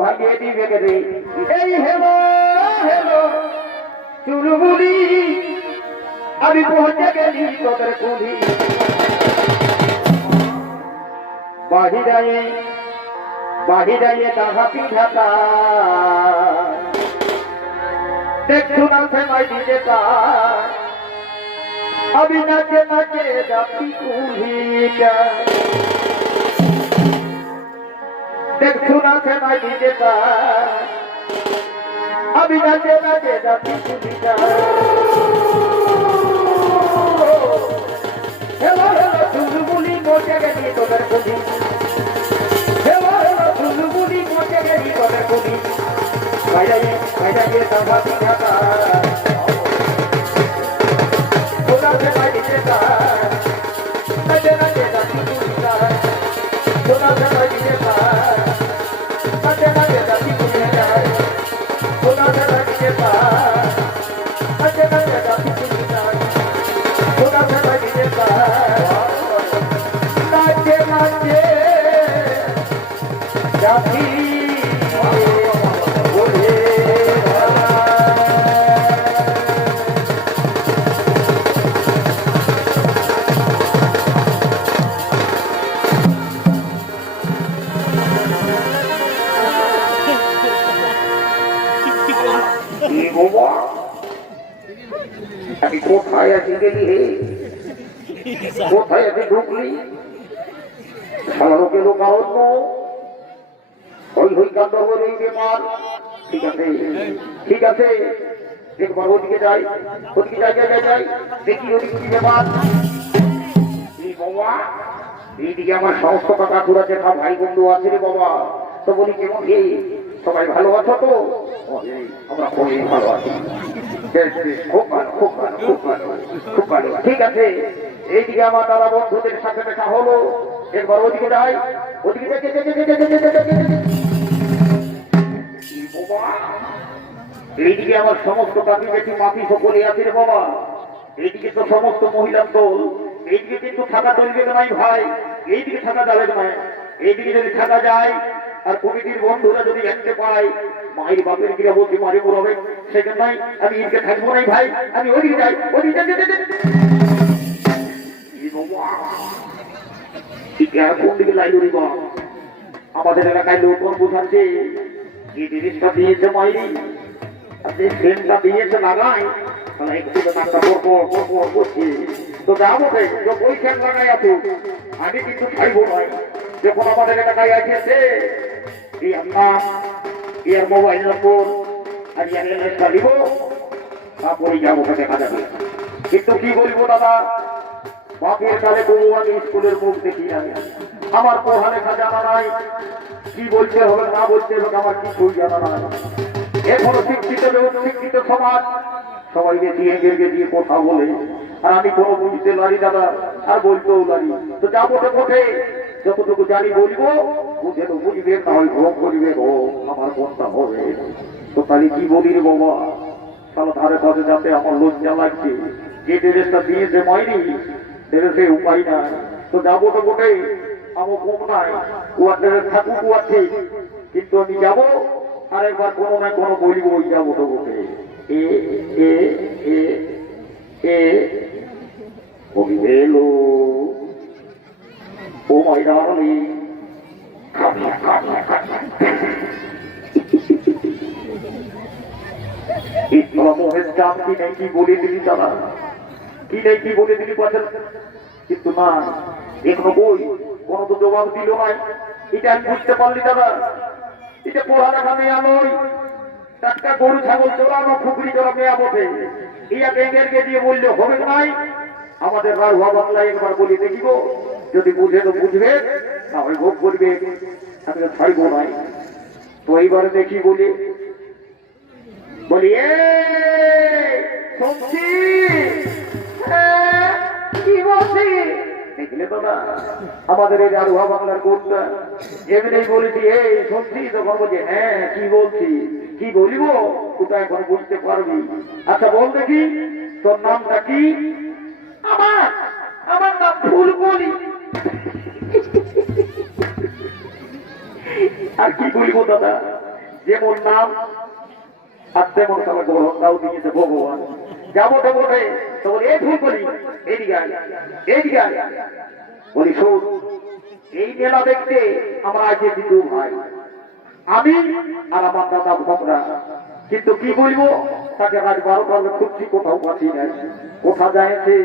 ভাগিয়ে দিবে রে এই হেলো হেলো চুলবুলি আমি পৌঁছে গেলি তোদের কুলি বাহিরায়ে বাহিরায়ে দাহা পিঠাটা দেখছো না ফেমাই দিতে আমি নাচে নাচে যাচ্ছি কুলিটা দেখছো না ফেমাই দিতে আমি নাচে নাচে যাচ্ছি কুলিটা হেলো হেলো চুলবুলি পৌঁছে গেলি তোদের কুলি হেলো হেলো চুলবুলি পৌঁছে গেলি তোদের কুলি বাইরে বাইরে দাহা পিঠাটা তোরা ফেমাই দিতে নাচে নাচে যাচ্ছি কুলিটা তোরা ফেমাই দিতে নাচে নাচে যাচ্ছি কুলিটা তোরা ফেমাই দিতে নাচে নাচে যাচ্ছি কুলিটা তোরা ফেমাই দিতে নাচে নাচে যাচ্ছি আমি কোথায় আছি গেলি হে কোথায় আছি ঢুকলি লোকে লোকারণ্য হই হই কান্দর এই বেমার ঠিক আছে একবার ওদিকে যাই যাই দেখি ওদিকে কি ব্যাপার এই বাবা এইদিকে আমার সমস্ত কাকাকুরা যেটা ভাই বন্ধু আছে রে বাবা তো বলি কেমন হে সবাই ভালো আছো তো আমরা খুবই ভালো আছি খুব ভালো খুব ভালো খুব ভালো খুব ভালো ঠিক আছে এইদিকে আমার দাদা বন্ধুদের সাথে দেখা হলো একবার ওদিকে যাই ওদিকে এইদিকে আমার সমস্ত কাকি বেশি মাফি সকলে আছে রে বাবা এইদিকে তো সমস্ত মহিলার দল এইদিকে কিন্তু থাকা চলবে নাই ভাই এইদিকে থাকা যাবে না এইদিকে যদি থাকা যায় আর কমিটির বন্ধুরা যদি দেখতে পাই মায়ের বাপের গিরা বলতে মারি হবে সেজন্যই আমি এদিকে থাকবো নাই ভাই আমি ওদিকে যাই ওদিকে কোন দিকে লাইল আমাদের এলাকায় লোকজন বোঝাচ্ছে এই জিনিসটা দিয়েছে মাইরি আপনি ট্রেনটা দিয়েছে লাগাই একটু নাকটা করছি তো যাবো ওই ফ্যান লাগাই আছে আমি কিন্তু ছাড়বো নয় যখন আমাদের এলাকায় আছে এর মোবাইল নম্বর আর এড্রেসটা দিব তারপরে যাবো দেখা যাবে কিন্তু কি বলবো দাদা বাপের কালে বউ আমি স্কুলের মুখ দেখি আমি আমার পড়ালেখা জানা নাই কি বলতে হবে না বলতে হবে আমার কিছুই জানা নাই এখনো শিক্ষিত সমাজ সবাই দিয়ে কথা বলে আর আমি কোনো বুঝতে পারি দাদা আর বলতেও পারি তো যাবো তো কোঠে যতটুকু জানি বলবো বুঝে তো বুঝবে না হয় ভোগ করবে গো আমার কোনটা হবে তো তাহলে কি বলি রে বাবা তাহলে ধারে কাছে যাতে আমার লজ্জা লাগছে যে ড্রেসটা দিয়েছে মাইনি ড্রেসে উপায় নাই তো যাবো তো কোটে আমার কম নাই কুয়ার ড্রেস থাকুক কুয়ার ঠিক কিন্তু আমি যাবো আর একবার কোনো না কোনো বলবো ওই যাবো তো কোটে এ এ এ এ বলিবেলো ও মাই ডার্লিং কি নেই কি বলে দিলি দাদা কি নেই কি বলে দিলি বলেন কিন্তু না এখনো বই কোনো তো জবাব দিল নাই এটা আমি বুঝতে পারলি দাদা এটা পড়ালেখা মেয়া নয় টাটকা গরু ছাগল চড়ানো খুবড়ি চড়া মেয়া বটে ইয়া ব্যাংকের দিয়ে বললে হবে নাই আমাদের রাহুয়া বাংলায় একবার বলি দেখিব যদি বুঝে তো বুঝবে না হয় ভোগ করবে আমি তো ছাড়বো নাই তো এইবারে দেখি বলি শুনছি কি বলছি দেখলে তো না আমাদের এই আরুহা বাংলার কোনটা এমনি বলেছি এই শুনছি তখন বলছি হ্যাঁ কি বলছি কি বলিব ওটা এখন বুঝতে পারবি আচ্ছা বল দেখি তোর নামটা কি আমার আমার নাম ফুলকলি আর কি বলিব দাদা যেমন নাম আর তেমন তোমার গ্রহণটাও দিয়েছে ভগবান যাবো তো বটে তো বলি এই ফুলকলি এইদিকে এইদিকে বলি শোন এই মেলা দেখতে আমরা আজ দিদু ভাই আমি আর আমার দাদা ভোমরা কিন্তু কি বলবো তাকে রাত 12টা খুঁজছি কোথাও পাচ্ছি নাই কোথা যাইছে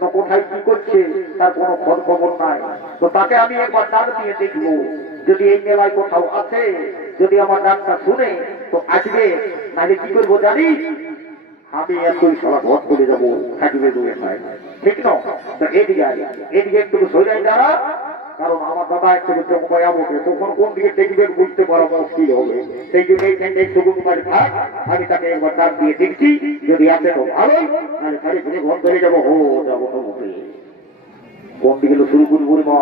না কোথায় কি করছে তার কোনো খোঁজ খবর নাই তো তাকে আমি একবার ডাক দিয়ে দেখবো যদি এই মেলায় কোথাও আছে যদি আমার ডাকটা শুনে তো আসবে নাহলে কি করবো জানিস আমি এতই সারা ঘর করে যাবো থাকবে দূরে খাই ঠিক না তো এদিকে একটু সোজাই দাঁড়া কারণ আমার দাদা একটু চমকায় আমাকে তখন কোন দিকে দেখবে বুঝতে পারা মুশকিল হবে সেই জন্য এইখানটা একটু গুমকারি থাক আমি তাকে একবার ডাক দিয়ে দেখছি যদি আসে তো ভালোই নাহলে খালি ঘুরে ঘর ধরে যাবো হো যাবো তো মুখে কোন দিকে শুরু করবো মা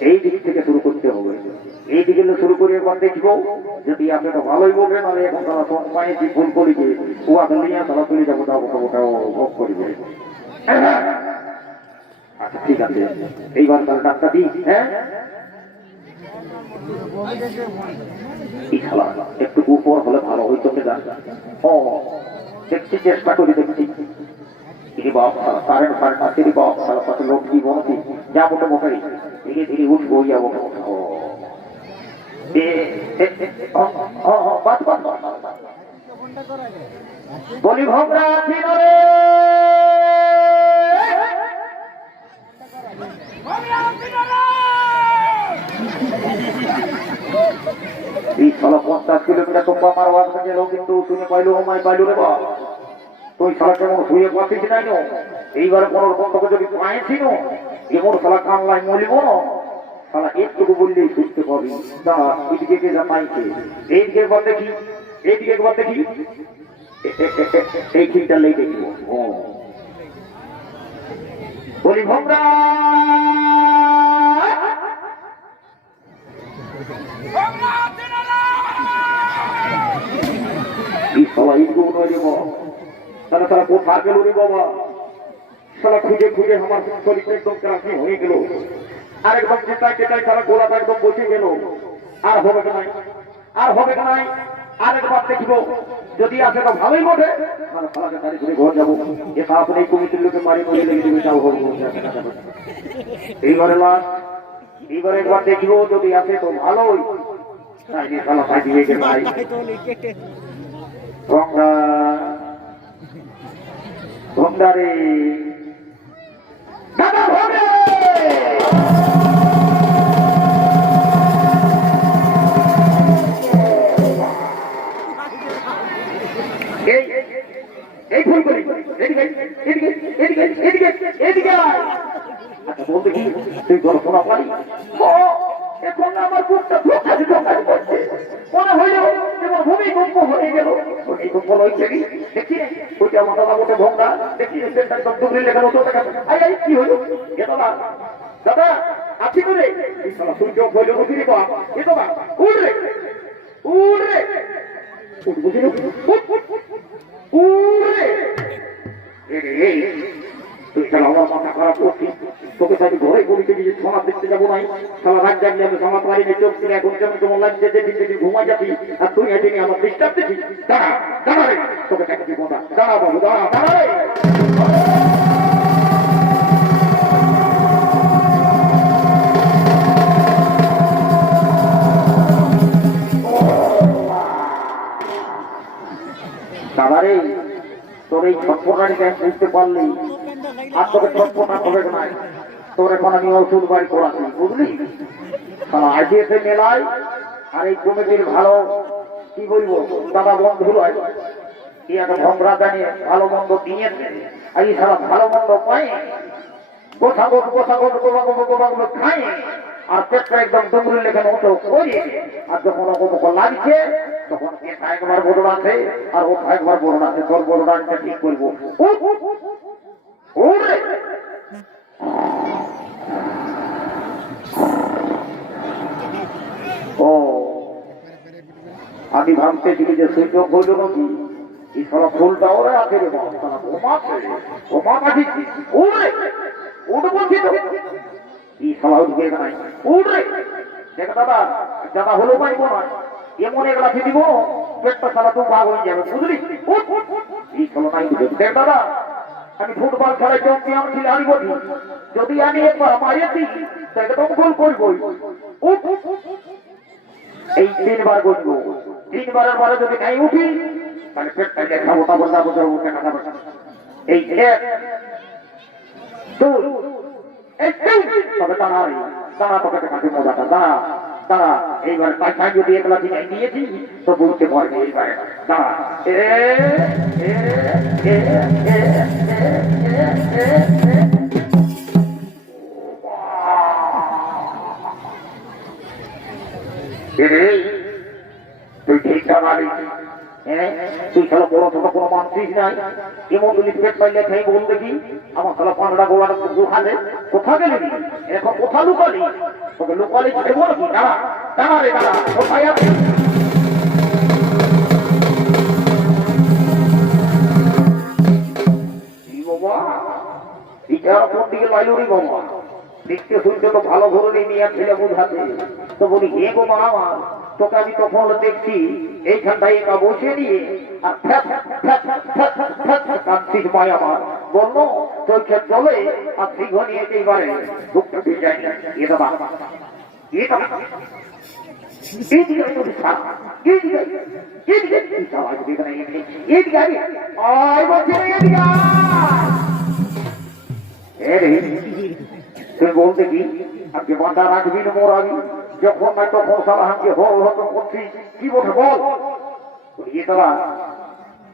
এই দিক থেকে শুরু করতে হবে এই দিকে শুরু করে একবার দেখবো যদি আপনি তো ভালোই বলবেন নাহলে এখন তারা সময় যে ভুল করিবে ও আসলে নিয়ে তারা চলে যাবো যাবো তো ওটাও ভোগ করিবে আচ্ছা ঠিক আছে এইবার তাহলে ডাক্তার দিই হ্যাঁ একটু উপর হলে ভালো হইতো ও দেখছি চেষ্টা করি দেখছি কারেন্ট ফারেন্ট আছে বাপ সারা কত লোক কি বলছি যাবো তো মোটাই ধীরে ধীরে উঠবো যাবো বলি ভোমরা এই 50 কিলোমিটার তো আমার ওয়াজ গেল কিন্তু শুনে পাইলো আমায় পাইলো রে বা তুই সারা কেমন শুয়ে পাচ্ছিস নাই নো এইবার কোন রকম তোকে যদি পাইছিল এমন সালা কানলাই মলিব সালা একটুকু বললেই শুনতে পাবি না এদিকে কে যা পাইছে এইদিকে একবার দেখি এইদিকে একবার দেখি এই ঠিকটা লেগে দেখিব বলি ভোমরা সবাই তারা তারা কোথা গেল রে বাবা সারা খুঁজে খুঁজে আমার শরীর একদম ক্রান্তি হয়ে গেল আর একদম চেতায় চেতায় তারা গোলাটা একদম বসে গেল আর হবে নাই আর হবে নাই আর একবার দেখবো যদি আসে তো ভালোই বটে মানে সারাকে তারি ঘুরে ঘর যাবো এ সারাপুর এই কমিটির লোকে মারি মরে লেগে দেবে যাও হবে এইবারে লাস্ট এইবারে একবার দেখবো যদি আসে তো ভালোই সালা পাই দিয়ে গেল গঙ্গা গঙ্গারে দাদা ভোগে এই ফুল করি এদিকে এদিকে এদিকে এদিকে এদিকে আচ্ছা বলতে কি তুই শোনা পারি এখন আমার বুকটা ধোকাছে ধোকাছে করছে মনে হইল যেমন ভূমিকম্প হয়ে গেল ভূমিকম্প হয়েছে কি দেখি ওইটা আমার দাদা মোটে ভোমরা দেখি একদম ডুবরি লেখানো তো দেখা আই কি হইল এ দাদা দাদা আপনি করে এই সালা সূর্য হইল রুগিরি বা এ দাদা উড়রে উড়রে বুঝিল উড়রে এই তুই সালা আমার মাথা খারাপ করছিস তোকে তাই ঘরে বলিতে যে সমাজ দেখতে যাবো নাই সালা রাত জাগলে আমি সমাজ বাড়ি নিয়ে চোখ ছিল এখন যেমন তোমার লাগছে যে দিন থেকে ঘুমা যাবি আর তুই এদিনে আমার ডিস্টার্ব দেখি দাঁড়া দাঁড়া রে তোকে চাকরি কথা দাঁড়া বাবু দাঁড়া দাঁড়া রে দাদা রে তোর এই ছটপটানিকে বুঝতে পারলি আর তোকে ছটপটা হবে নাই তোর এখন আমি ওষুধ বাড়ি করাচ্ছি বুঝলি আজ এসে মেলায় আর এই কমিটির ভালো কি বলবো দাদা বন্ধু হয় একটা ভোমরা জানিয়ে ভালো মন্দ দিয়েছে আর এই সারা ভালো মন্দ পাই গোসাগর গোসাগর গোবাগুলো খাই আর পেটটা একদম ডুমরি লেখা মতো করি আর যখন ওকে লাগছে তখন এটা একবার বড় আছে আর ও একবার বড় আছে তোর বড় আছে ঠিক করবো ওরে ও আমি ভাবতেছিলি যে সুযোগ হইল নাকি এই সারা ফুলটা ওরা আছে রে বাবা ও মা মাঝি ওরে ওটা বলছি তো এই সালা উঠবে নাই ওরে দেখ দাদা দাদা হলো পাইবো না এমন এক লাঠি দিব পেটটা সারা তো ভাগ হয়ে যাবে বুঝলি এই সালা নাই দেখ দাদা আমি ফুটবল খেলায় চ্যাম্পিয়ন খিলাড়ি বলি যদি আমি একবার মারিয়েছি তাহলে তো গোল করবই এই 3 বার বলবো 3 বারের পরে যদি নাই উঠি তাহলে পেটটা দেখাবো তা বলতে বলতে উঠে কাটা এই এক দুই এই তিন তবে দাঁড়া তোকে কাছে মজাটা দাঁড়া এইবার পাঁচ যদি একলা ঠিক নিয়েছি তো বুঝতে পারবে এইবারে দাঁড়া তুই ঠিক জানালি তুই খেলো বড় ছোট কোনো মানছিস নাই এমন তুলি পেট পাইলে খাই বল দেখি আমার খেলো পান্ডা গোলাটা দোকানে কোথা গেলি এখন কোথা লুকালি তোকে লুকালি খেবো নাকি দাঁড়া রে দাঁড়া কোথায় আছে বাবা এটা কোন দিকে লাইলো রে বাবা দেখতে শুনতে তো ভালো ধরে নিয়ে ছেলে বোঝাতে তো বলি হে গো মা আমার তোকে আমি তখন দেখছি এইখানটায় একা বসে নিয়ে আর কাঁদছিস মাই আমার বললো চোখে চলে আর সিংহ নিয়ে এইবারে দুঃখ যায় এ দাদা তুই বলতে কি আজকে বাঁধা রাখবি না মোর আমি যখন নাই তখন সারা হাঁকে হল হজম করছি কি বলছে বল ইয়ে তারা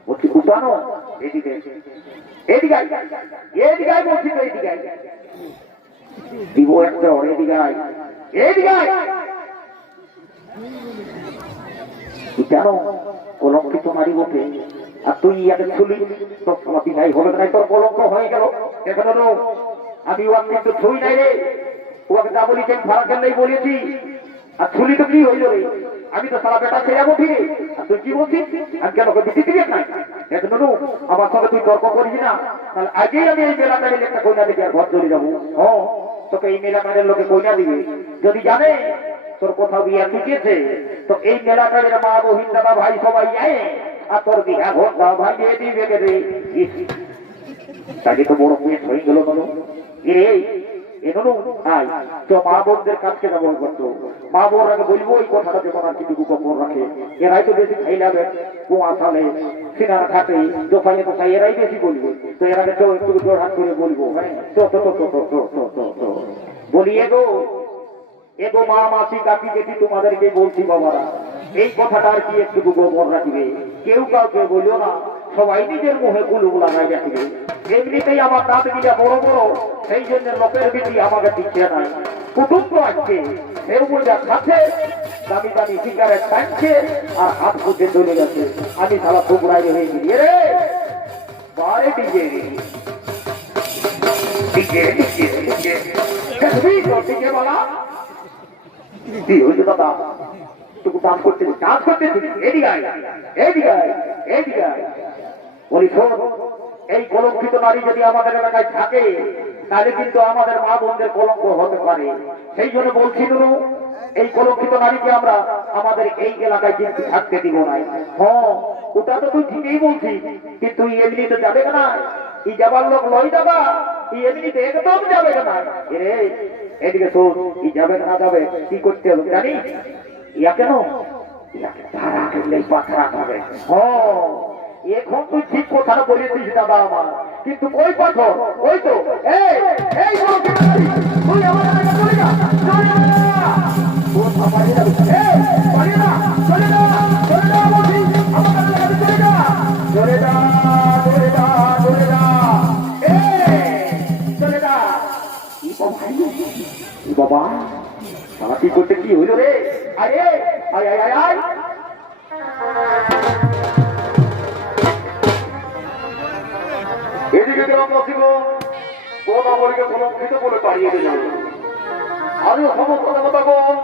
বলছি উঠানো এদিকে বলছি তো এদিকে দিব একটা এদিকে উঠানো কলঙ্কিত মারি বটে আর তুই ইয়াকে ছুলি তোর সমাধি নাই হবে নাই তোর কলঙ্ক হয়ে গেল এখন আমি ওকে কিন্তু ছুই নাই রে ওকে যা বলি ভাড়া খেললেই বলেছি আর ছুলি তো কি হইল রে আমি তো সারা বেটা ছেড়ে উঠি রে আর তুই কি বলছিস আমি কেন দিতে দিবি না এখন আমার সঙ্গে তুই তর্ক করিস না তাহলে আগেই আমি এই মেলাটারে একটা কইনা দেখে আর ঘর চলে যাবো তোকে এই মেলাটারের লোকে কইনা দিবে যদি জানে তোর কোথাও বিয়া শিখেছে তো এই মেলাটারের মা বহিন দাদা ভাই সবাই যায় আর তোর বিয়া ঘর দাও ভাই দিয়ে দিবে রে তাকে তো বড় পেট হয়ে গেল কেন মা বোনদের কাছকে না বলবো মা বোনরাকে বলবো ওই কথাটা যখন আর কিছু গোপন রাখে এরাই তো বেশি খাইলাবে কুয়া সালে সিনার খাতে দোকানে কোথায় এরাই বেশি বলবে তো এরাকে তো একটু জোর হাত করে বলবো বলি এগো মা মাসি কাকি যেটি তোমাদেরকে বলছি বাবারা এই কথাটা আর কি একটু গোপন রাখবে কেউ কাউকে বলিও না সবাই নিজের মুখে কুলুক লাগাই রাখবে এমনিতেই আমার দাঁত গিলা বড় বড় সেই জন্য লোকের বিধি আমাকে দিচ্ছে নাই কুটুম্ব আসছে সেও বোঝা খাচ্ছে দামি দামি সিগারেট টানছে আর হাত খুঁজে চলে গেছে আমি সারা টুকরাই হয়ে গেলি রে বারে ডিজে বলা কি হয়েছে দাদা টুকু ডান্স করতেছি এদিকে বলি শোন এই কলঙ্কিত নারী যদি আমাদের এলাকায় থাকে তাহলে কিন্তু আমাদের মা বোনদের কলঙ্ক হতে পারে সেই জন্য বলছি এই কলঙ্কিত নারীকে আমরা আমাদের এই এলাকায় কিন্তু থাকতে দিব না ওটা তো তুই ঠিকই বলছিস কিন্তু এমনিতে যাবে না এই যাবার লোক লই যাবা এমনিতে একদম যাবে না এদিকে শোন এই যাবে না যাবে কি করতে হবে জানিস ইয়া কেন ইয়াকে ধারা করলেই পাথরা খাবে এখন তুই ঠিক কথাটা বলেছিস দাদা আমার কিন্তু ওই পাথর ওই তো বাবা তারা কি করতে কি হইল রে আরে আয় আয় আয় আয় এদিকে গ্রামবাসীগণ কোন আমলকে কলঙ্কিত বলে তাড়িয়ে দিয়ে যাবে। আমিও হব কথা কথা বল